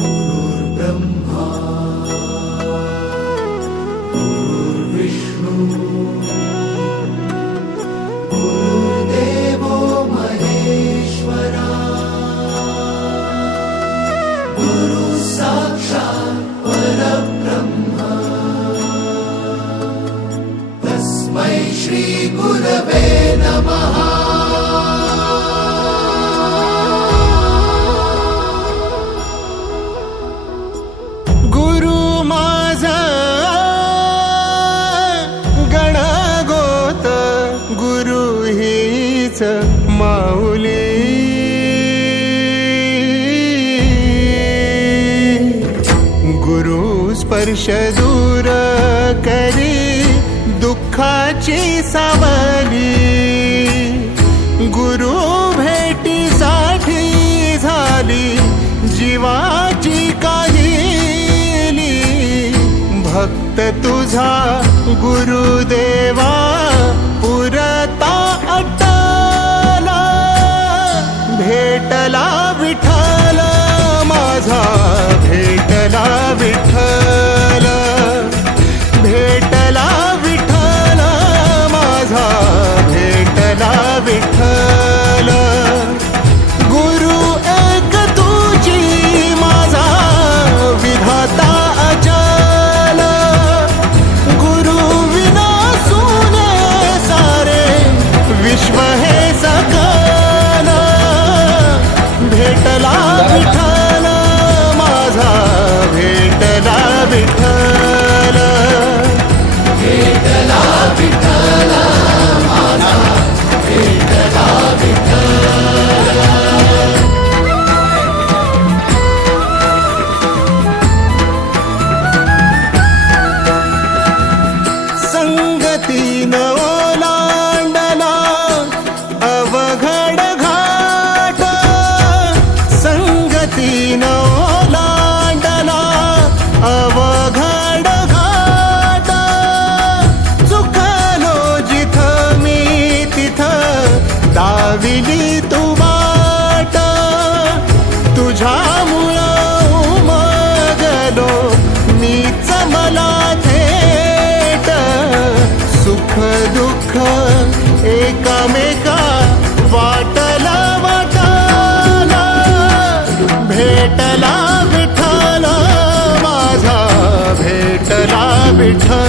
गुरुर्ब्रह्मा गुरुर्विष्णू गुरुर्देवो महेश्वरा गुरु साक्षात् परब्रह्म तस्मै श्री गुरवे नमः। माऊली गुरु स्पर्श दूर करी दुःखाची सावली, गुरु भेटीसाठी झाली जीवाची काहिली। भक्त तुझा गुरुदेवा पुरता भेटला विठ्ठल माझा, भेटला विठ्ठल, भेटला विठ्ठल माझा, भेटला विठ्ठल। गुरु एक तुझी माझा विधाता अचल, गुरु विना सुने सारे विश्व हे सकल। भेटला विठ्ठल माझा, भेटला विठ्ठल, भेटला विठ्ठल माझा, भेटला विठ्ठल। संगतीन ओलांडला अवघड घाट, संगतीन ओलांडला अवघड घाट। चुकलो जिथं मी तिथं दाविली तू वाट, तुझ्यामुळं उमगलो मीच मला थेट। सुख दुःख एकामेका वाटला वाटला, भेटला विठ्ठल माझा, भेटला विठ्ठल।